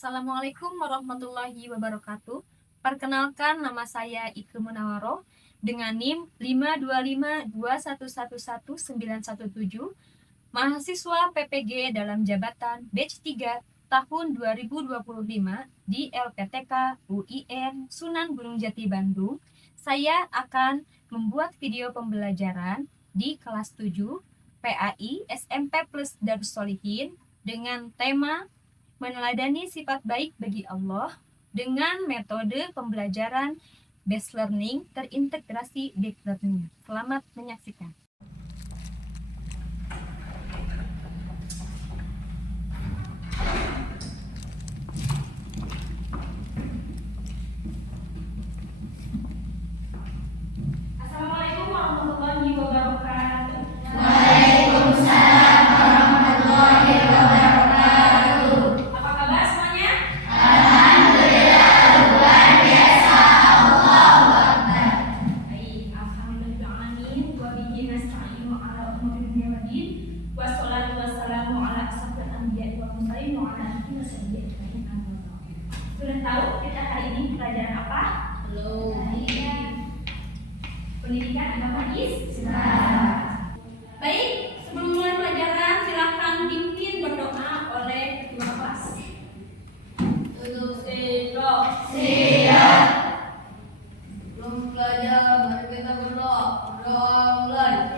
Assalamualaikum warahmatullahi wabarakatuh. Perkenalkan, nama saya Ike Munawaroh dengan NIM 52521111917, mahasiswa PPG dalam jabatan batch 3 tahun 2025 di LPTK UIN Sunan Gunung Jati Bandung. Saya akan membuat video pembelajaran di kelas 7 PAI SMP Plus Darussolihin dengan tema meneladani sifat baik bagi Allah dengan metode pembelajaran based learning terintegrasi deep learning. Selamat menyaksikan. Assalamualaikum warahmatullahi wabarakatuh. Waalaikumsalam warahmatullahi wabarakatuh. Apa kabar semuanya? Alhamdulillah luar biasa. Allahu Akbar. Baik, alhamdulillahirrahmanirrahim. Wa bihi nasta'inu ala umuri dunya waddin. Wassalatu wassalamu ala asyrafil anbiya'i wal mursalin wa ala alihi wasahbihi ajmain. Sudah tahu kita hari ini pelajaran apa? Belum. Pendidikan agama Islam. Baik, sebelum mulai pelajaran silakan dipimpin berdoa oleh ketua kelas. Duduk Siap. siap. Belum belajar, mari kita berdoa. Berdoa mulai.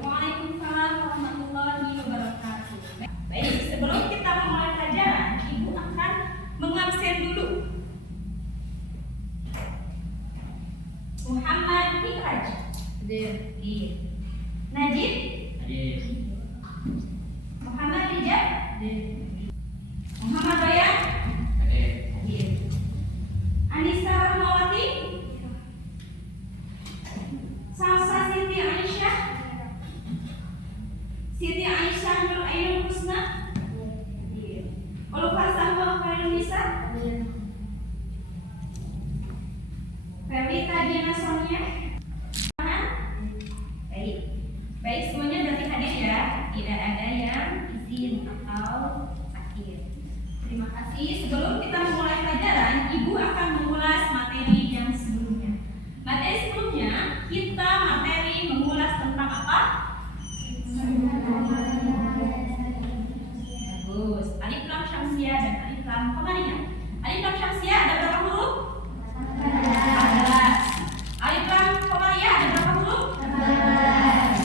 Waalaikumsalam warahmatullahi wabarakatuh. Baik, sebelum kita memulai pelajaran, Ibu akan mengabsen dulu. Muhammad Mikraj. Iya. Najib. Muhammad Rijal. Muhammad Raya. Iya. Anissa Rahmawati. Salsa Siti Aisyah. Siti Aisyah Nur Ainul Husna. Iya. Ulfa Sahwa Khairul Nisa. Fevita Diana Sonia. Baik. Baik, semuanya berarti hadir ya. Tidak ada yang izin atau sakit. Terima kasih. Sebelum kita memulai pelajaran, Ibu akan mengulas materi yang sebelumnya. Materi sebelumnya kita mengulas tentang apa? Bagus. Alif lam syamsiah dan alif lam qamariyah. Alif lam syamsiah ada berapa huruf? 14. Alif lam qamariyah ada berapa huruf? 14.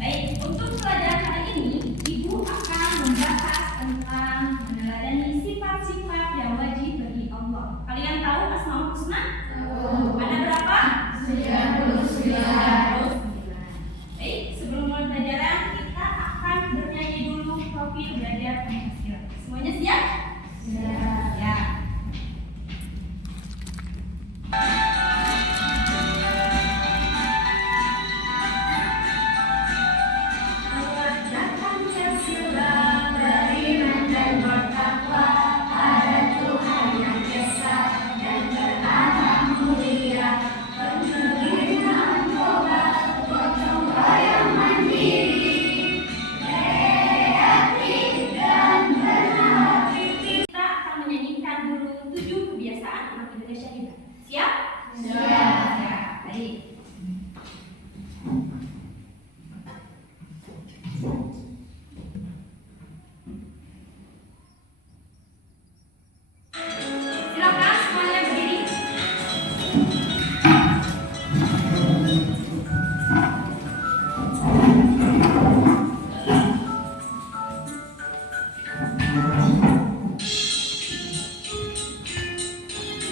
Baik, untuk pelajaran kali ini Ibu akan membahas tentang meneladani sifat-sifat yang wajib bagi Allah. Kalian tahu Asmaul Husna? Ada berapa? 99. Baik, sebelum mulai pelajaran kita akan bernyanyi dulu profil belajar Pancasila. Semuanya siap? Siap. Belajar Pancasila beriman dan bertakwa pada Tuhan yang Esa dan berakhlak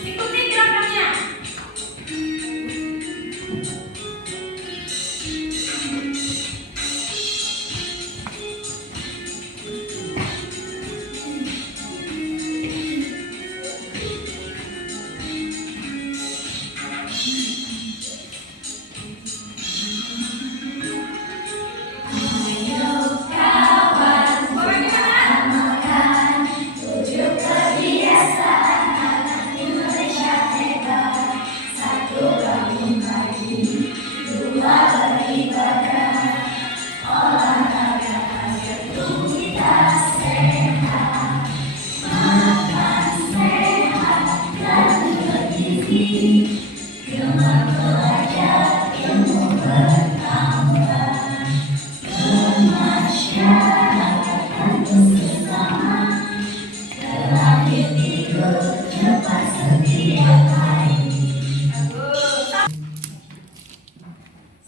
Ikuti gerakannya.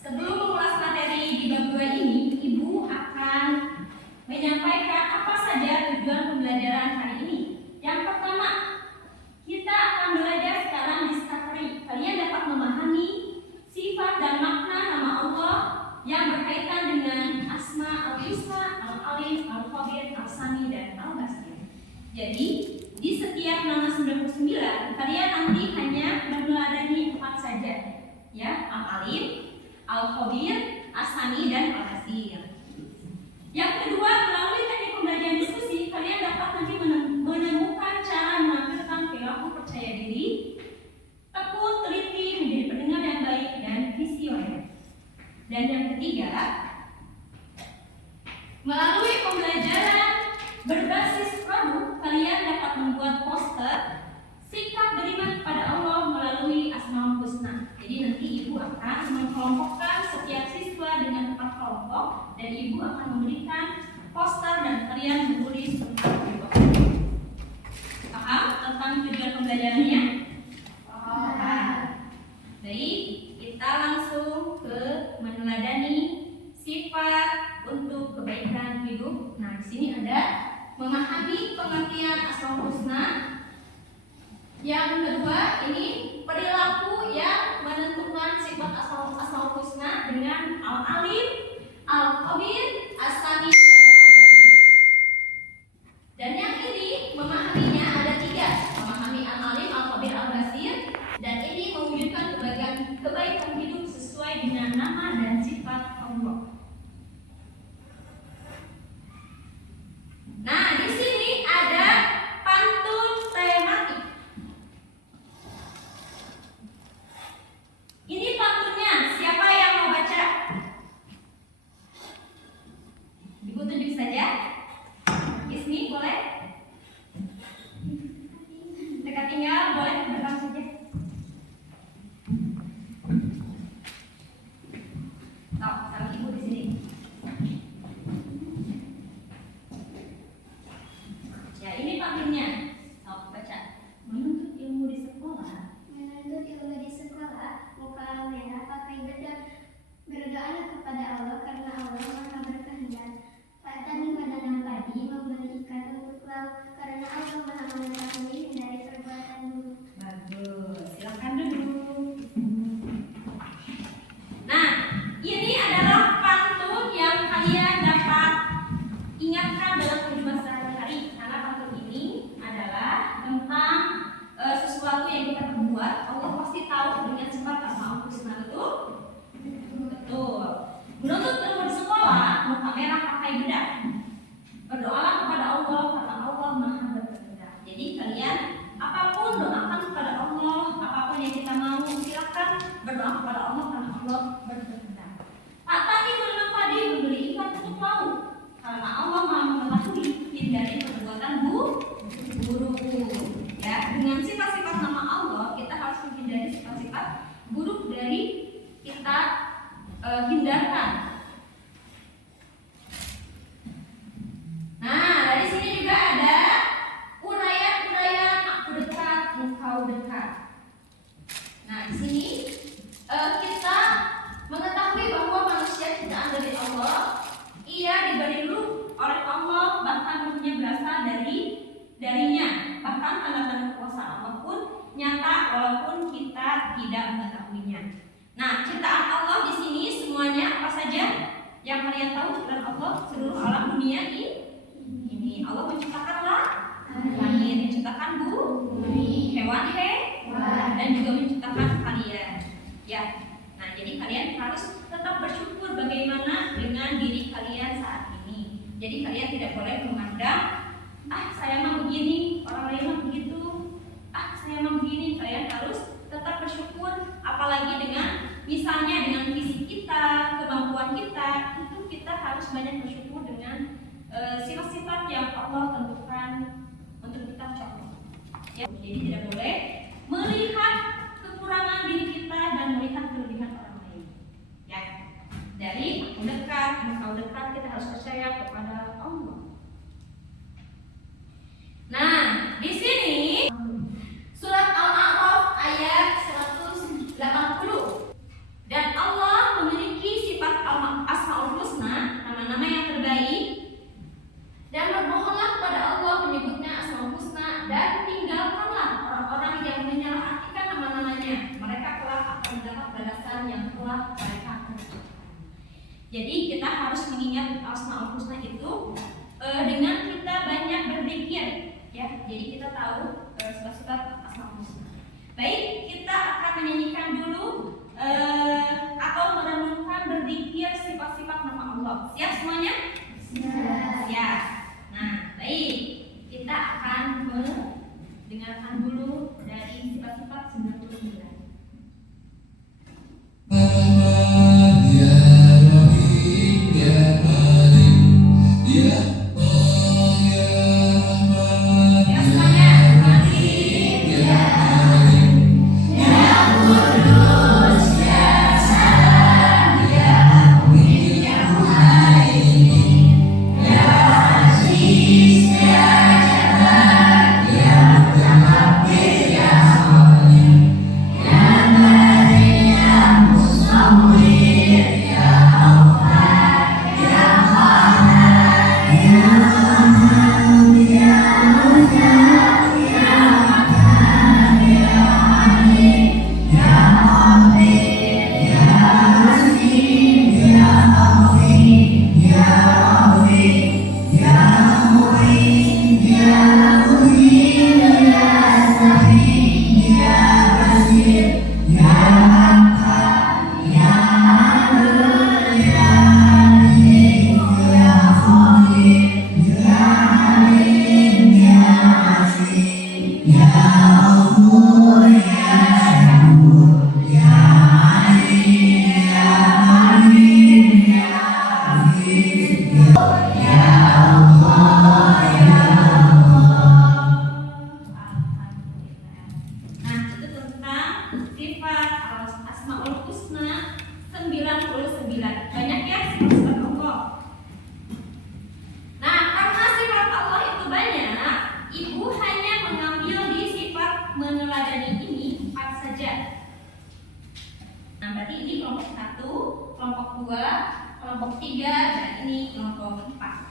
Sebelum mengulas materi di bab 2 ini, Ibu akan menyampaikan apa saja tujuan pembelajaran hari ini. Yang pertama, kita akan belajar sekarang discovery. Kalian dapat memahami sifat dan makna nama Allah yang berkaitan dengan Asma al-Husna, Al-Alim, Al-Khabir, Al-Sami, dan Al-Basir. Jadi, di setiap nama 99, kalian nanti hanya meneladani 4 saja. Ya, Al-Alim, Al-Khabir, As-Sami, dan Al-Basir. Yang kedua, melalui teknik pembelajaran diskusi, kalian dapat nanti menemukan cara menampilkan perilaku percaya diri, tekun, teliti, menjadi pendengar yang baik, dan visioner. Dan yang ketiga, melalui pembelajaran berbasis produk, kalian dapat membuat poster sikap beriman kepada Allah melalui Asmaul Husna. Jadi nanti Ibu akan mengkelompokkan setiap siswa dengan 4 kelompok dan Ibu akan memberikan poster dan kalian menulis tentang itu. Paham tentang tujuan pembelajarannya? Paham. Baik, kita langsung ke meneladani sifat untuk kebaikan hidup. Nah, di sini ada memahami pengertian Asmaul Husna. Yang kedua, ini perilaku yang menentukan sifat Asmaul Husna dengan Al-Alim, Al-Khabir, As-Sami, dan Al-Basir. Dan yang ini memahaminya ada 3, memahami Al-Alim, Al-Khabir, Al-Basir. Dan ini mewujudkan kebaikan hidup sesuai dengan nama dan sifat Allah. Nah, di sini ada pantun tematik. Ini pantunnya, siapa yang mau baca? Ibu tunjuk saja. Ismi boleh? Dekat tinggal boleh ke belakang saja. Taruh Ibu di sini. Ya, ini pantunnya. Baca. Menuntut ilmu di sekolah. Menuntut ilmu di sekolah, muka merah pakai bedak. Berdoalah kepada Allah karena Allah Maha berkehendak. Petani menanam padi, membeli ikan untuk laut karena Allah Maha mengetahui dari perbuatan buruk. Bagus, silakan duduk. Nah, ini adalah pantun yang kalian dapat ingatkan dalam kehidupan sehari-hari. Karena pantun ini adalah tentang sesuatu yang kita perbuat. Allah pasti tahu dengan sifat Asmaul Husna, betul? Betul. Menuntut ilmu di sekolah, muka merah pakai bedak. Berdoalah kepada Allah karena Allah Maha berkehendak. Jadi kalian apapun doakan kepada Allah, apapun yang kita mau, silakan berdoa kepada Allah karena Allah berkehendak. Pak tadi menanam padi, membeli ikan untuk laut karena Allah Maha mengetahui, hindari perbuatan buruk. Ya, dengan sifat-sifat nama Allah kita harus menghindari sifat-sifat buruk dari kita hindarkan. Nah, dari sini juga ada uraian-uraian aku dekat, engkau dekat. Nah, di sini kita mengetahui bahwa manusia ciptaan dari Allah, ia diberi ruh oleh Allah, bahkan ruhnya berasal darinya. Bahkan tanda-tanda kekuasaan Allah pun nyata walaupun kita tidak mengetahuinya. Nah, ciptaan Allah di sini semuanya apa saja yang kalian tahu ciptaan Allah? Seluruh alam dunia ini Allah menciptakanlah langit, menciptakan bumi, hewan dan juga menciptakan kalian. Ya. Nah, jadi kalian harus tetap bersyukur bagaimana dengan diri kalian saat ini. Jadi kalian tidak boleh memandang, saya mah begini, orang lain mah begitu. Saya mah begini. Kalian harus tetap bersyukur, apalagi dengan misalnya dengan fisik kita, kemampuan kita, itu kita harus banyak bersyukur dengan sifat-sifat yang Allah tentukan untuk kita contoh. Ya, jadi tidak boleh melihat kekurangan diri kita dan melihat kelebihan orang lain. Ya, dari aku dekat, engkau dekat, kita harus percaya kepada Allah. Nah, di sini surat Al-A'raf ayat 180. Dan Allah memiliki sifat Asmaul Husna, nama-nama yang terbaik. Dan bermohonlah kepada Allah menyebutnya Asmaul Husna, dan tinggalkanlah orang-orang yang menyalahartikan nama-namanya. Mereka kelak akan mendapat balasan yang telah mereka kerjakan. Jadi kita harus mengingat Asmaul Husna itu dengan kita banyak berzikir, ya. Jadi kita tahu sifat-sifat Asmaul Husna. Baik, kita akan menyanyikan dulu atau merenungkan berzikir sifat-sifat nama Allah. Siap semuanya? Siap. Nah, baik. Kita akan mendengarkan dulu dari sifat-sifat 99. Kelompok 3 dan ini kelompok 4.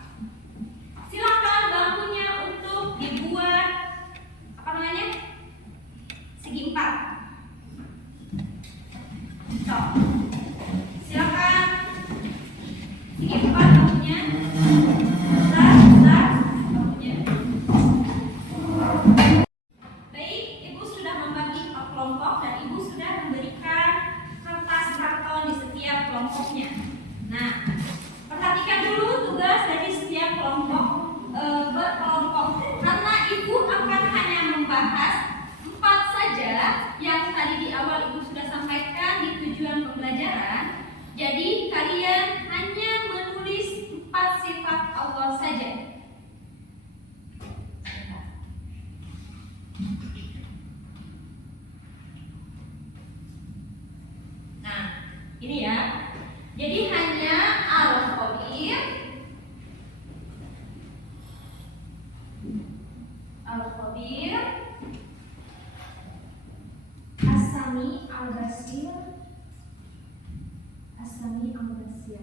Silakan bangkunya untuk dibuat segi 4. Silakan segi 4 bangkunya. Besar bangkunya. Baik, Ibu sudah membagi kelompok dan Ibu sudah memberikan kertas karton di setiap kelompoknya. Nah, perhatikan dulu tugas dari setiap kelompok berkelompok, karena Ibu akan hanya membahas 4 saja yang tadi di awal Ibu sudah sampaikan di tujuan pembelajaran. Jadi kalian hanya menulis 4 sifat Allah saja. Nah, ini ya. Jadi hanya Al-Khabir, As-Sami, Asami Al-Basir. Asami Al-Basir.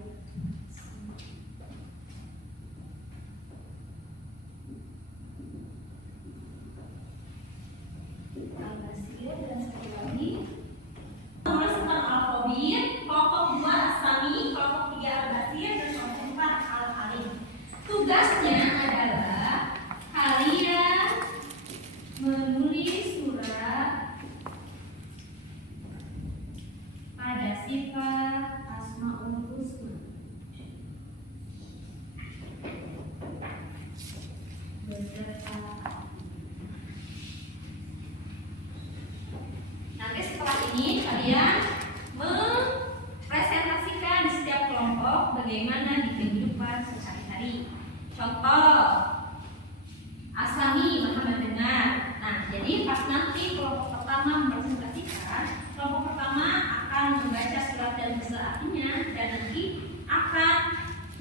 Al-Basir dan satu lagi Nomor tentang Al-Khabir, kelompok 2 Asami, kelompok 3 Al-Basir, dan kelompok 4 Al-Alim. Tugasnya adalah kalian menulis surat pada sifat Asmaul Husna beserta nanti setelah ini kalian mempresentasikan di setiap kelompok bagaimana di kehidupan sehari-hari. Contoh, Asami maha mendengar. Nah, jadi pas nanti kelompok pertama mempresentasikan, kelompok pertama akan membaca surat dan beserta artinya dan nanti akan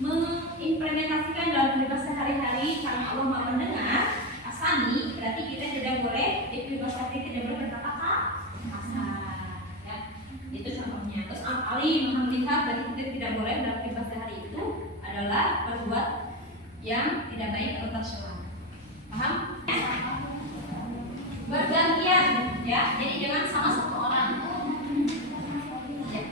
mengimplementasikan dalam kehidupan sehari-hari. Karena Allah maha mendengar, Asami berarti kita tidak boleh di kehidupan sehari tidak boleh berkata kasar, ya. Itu contohnya. Terus Al-Alim maha melihat, berarti kita tidak boleh dalam kehidupan sehari itu adalah berbuat yang tidak baik atau tercela. Paham? Bergantian, ya. Jadi jangan sama satu orang. Ya.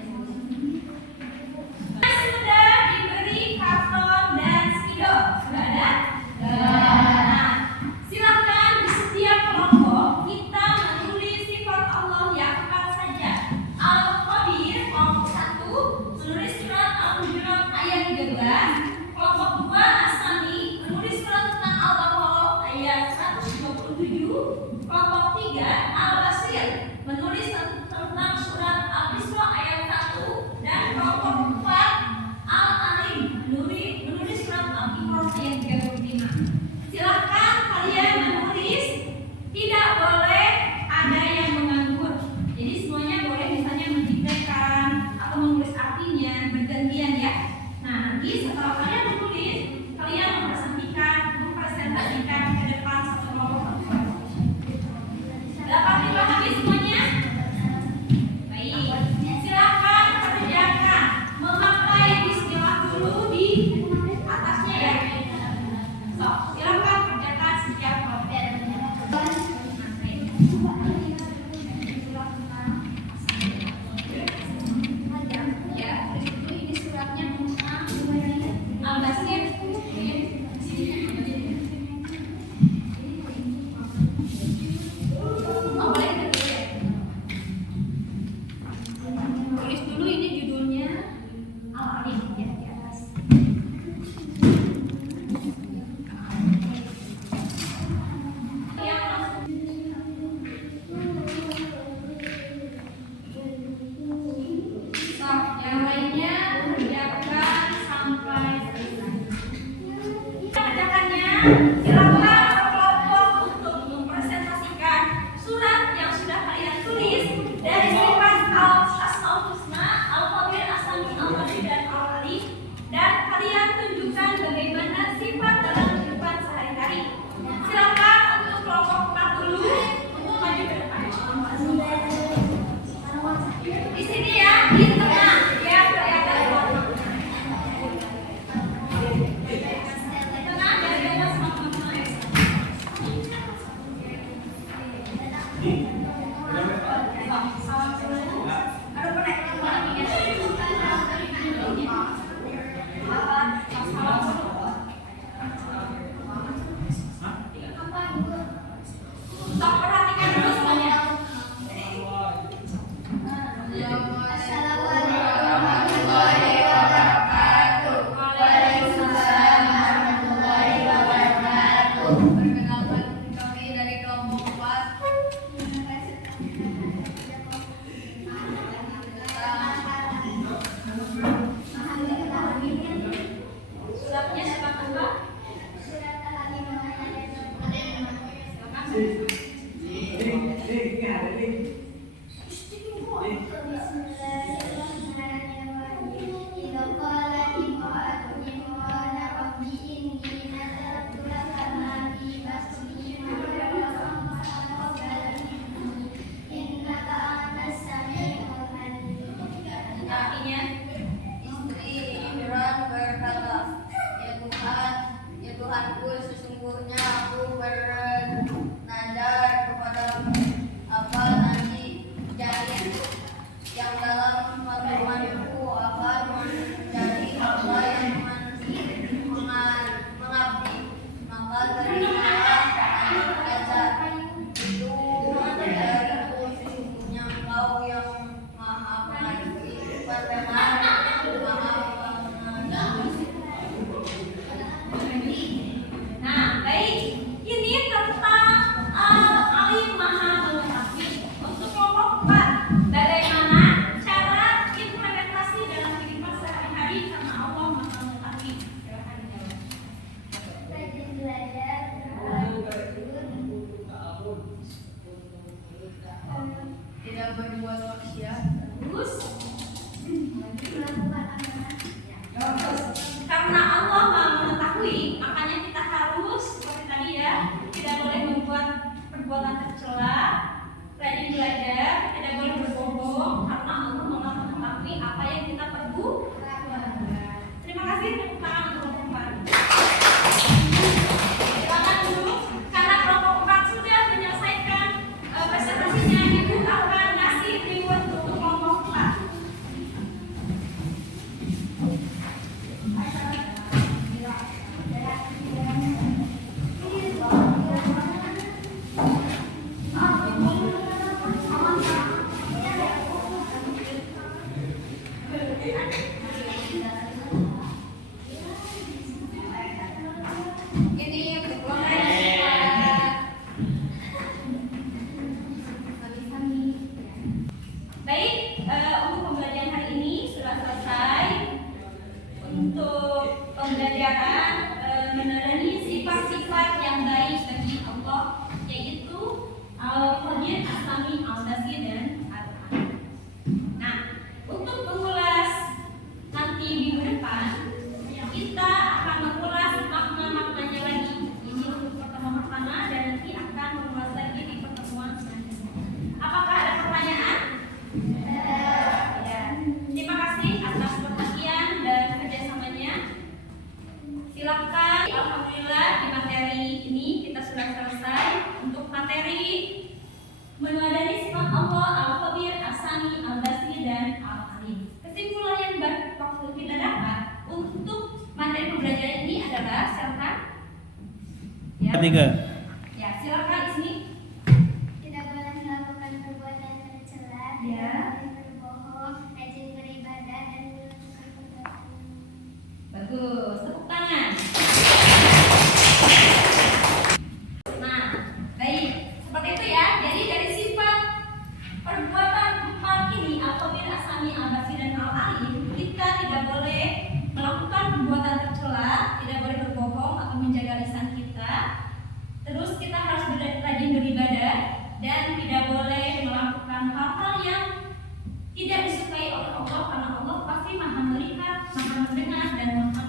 Sudah diberi karton dan spidol. Sudah ada? Nah, silakan di setiap kelompok kita menulis sifat Allah yang apa saja. Al-Khabir kelompok 1 menulis surat Al-Hujurat ayat 13. Kelompok 2 Asami menulis surat tentang Al-Baqarah ayat berbuat maksiat. Terus Melakukan amanat. karena Allah Maha mengetahui, makanya kita harus seperti tadi ya, tidak boleh membuat perbuatan tercela, rajin belajar, tidak boleh berbohong, karena Allah Maha mengetahui apa yang kita perbuat. Terima kasih tepuk tangan untuk kelompok 4. Silakan dulu, karena kelompok 4 sudah menyelesaikan presentasinya, Ibu akan ngasih reward untuk kelompok 4. Ini untuk baik, untuk pembelajaran hari ini sudah selesai. Untuk pembelajaran meneladani sifat-sifat yang baik bagi Allah, yaitu Al-Qadir, As-Sami, Al-Basir, dan Al-Alim. Nah, untuk mengulas nanti minggu depan, kita akan mengulas makna-maknanya lagi. Ini untuk pertemuan pertama dan nanti akan mengulas lagi di pertemuan selanjutnya. Apakah ada pertanyaan? Ya. Terima kasih atas perhatian dan kerjasamanya. Silakan. Alhamdulillah di materi ini kita sudah selesai. Untuk materi meneladani sifat Allah, Al-Qadir, As-Sami, Al-Basir, dan Al-Alim. Kesimpulan yang waktu kita dapat untuk materi pembelajaran ini adalah silakan. Ya. Ketiga. Ya, silakan Ismi. Tidak boleh melakukan perbuatan tercela, Ya. tidak boleh berbohong, rajin beribadah, dan melakukan perbuatan. Bagus, tepuk tangan. Nah, baik. Seperti itu ya. Jadi dari sifat perbuatan 4 ini, Al-Qadir, As-Sami, Al-Basir, dan Al-Alim, kita tidak boleh melakukan perbuatan tercela, tidak boleh berbohong atau menjaga lisan kita. Terus kita harus rajin beribadah dan tidak boleh melakukan hal-hal yang tidak disukai oleh Allah, karena Allah pasti Maha melihat, Maha mendengar, dan Maha